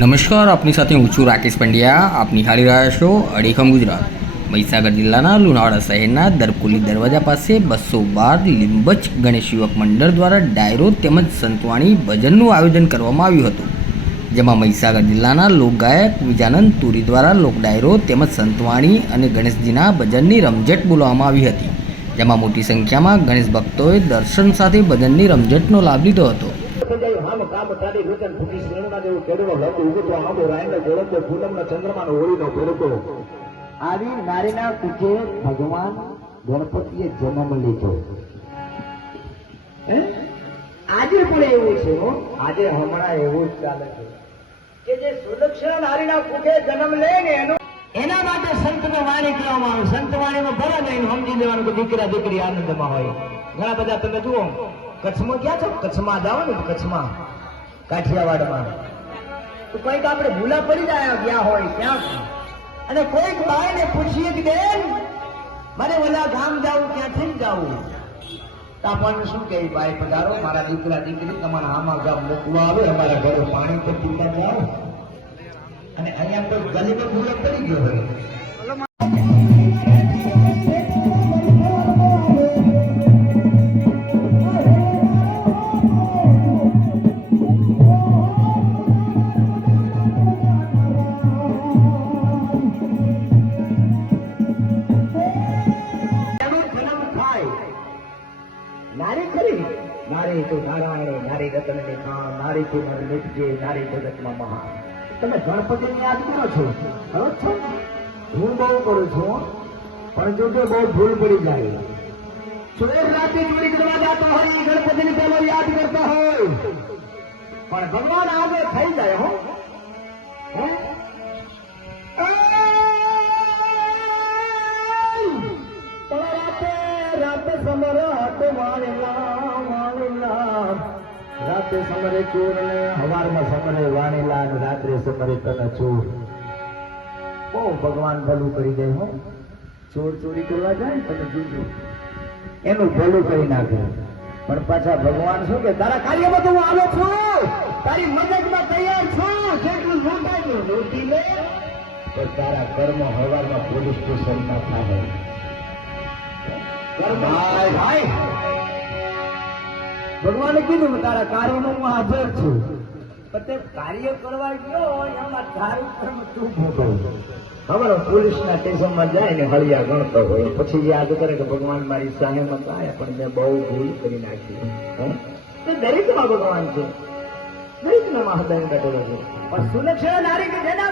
નમસ્કાર, આપની સાથે હું છું રાકેશ પંડ્યા. આપ નિહાળી રહ્યા છો અડીખમ ગુજરાત. મહીસાગર જિલ્લાના લુણાવાડા શહેરના દરકુલી દરવાજા પાસે બસો બાર લીંબચ ગણેશ યુવક મંડળ દ્વારા ડાયરો તેમજ સંતવાણી ભજનનું આયોજન કરવામાં આવ્યું હતું. જેમાં મહીસાગર જિલ્લાના લોકગાયક વિજાનંદ તુરી દ્વારા લોક ડાયરો તેમજ સંતવાણી અને ગણેશજીના ભજનની રમઝટ બોલવામાં આવી હતી. જેમાં મોટી સંખ્યામાં ગણેશ ભક્તોએ દર્શન સાથે ભજનની રમઝટનો લાભ લીધો હતો. હામ કામ તારી વચન ફૂટી શ્રેણુના જેવો કેડવો લંબ ઉગતો આંબો રાયનો જોડતો પૂનમના ચંદ્રમાનો હોળીનો ફેરતો આવી નારીના કુચે ભગવાન ગણપતિએ જન્મ લીધો. આજે પણ એવું છે આજે હમણાં એવું જ ચાલે છે. કે જે સુદક્ષિણા નારીના કુકે જન્મ લે ને એનો એના માટે સંતનો વાણી કહેવામાં આવે. સંત વાણીમાં ભલે નહીં સમજી લેવાનું કે દીકરા દીકરી આનંદમાં હોય. ઘણા બધા તમે જુઓ. કચ્છમાં ક્યાં છો? કચ્છમાં જાઓ ને કચ્છમાં, કાઠિયાવાડમાં. તો કંઈક આપણે ભૂલા પડી જાય ગયા હોય ત્યાં અને કોઈક બાઈને પૂછીએ કે, બેન, મારે ઓલા ગામ જાવું ક્યાંથી જાવું. તો આપણને શું કહે, ભાઈ, પધારો, મારા દીકરા, દીકરી, તમારા આમાં ગામ મૂકવા આવે, અમારા ઘરે પાણી પર પીતા જાઓ. અને અહીંયા કોઈ ગલીમાં ભૂલો પડી ગયો હોય. ખરી નારી તો નારાયણ નારી રતનની ખાણ નારી તું મન નિપજે નારી જગતમાં મહાન. તમે ગણપતિને યાદ કરો છો? કરો હું બહુ કરું છું પણ જો કે બહુ ભૂલ પડી જાય. સુરેશ રાતે ચોરી કરવા જતો હોય ગણપતિને પેલો યાદ કરતા હોય. પણ ભગવાન આગળ થઈ જાય, હો. હે? રાતે સમરે ચોર ને હવારમાં સમરે વાણેલા ને રાત્રે સમરે તને ચોર. બહુ ભગવાન ભલું કરી દે હો. ચોર ચોરી કરવા જાય તમે જોજો. એનું ભલું કરી નાખે. પણ પાછા ભગવાન શું કે, તારા કાર્યમાં તો હું આલો છું. તારી મગજમાં તૈયાર છું. જેટલું લૂંટાયું લૂંટી લે. પણ તારા કર્મ હવારમાં પોલીસ સ્ટેશનમાં થાય. ભાઈ ભાઈ. ભગવાને કીધું તારા કાર્યમાં હું હાજર છું. પણ તે કાર્ય કરવા ગયો હોય એમાં તારું કર્મ તું ભોગવ. ખબર પોલીસના સ્ટેશનમાં જાય ને હળિયા ગણતો હોય. પછી યાદ કરે કે ભગવાન મારી સહાયમાં થાય પણ મેં બહુ ભૂલ કરી નાખી. તે તે દરેકમાં ભગવાન છે. દરેકના મહાદાન બેઠેલો છે. પણ સુલક્ષણ નારી કે જેને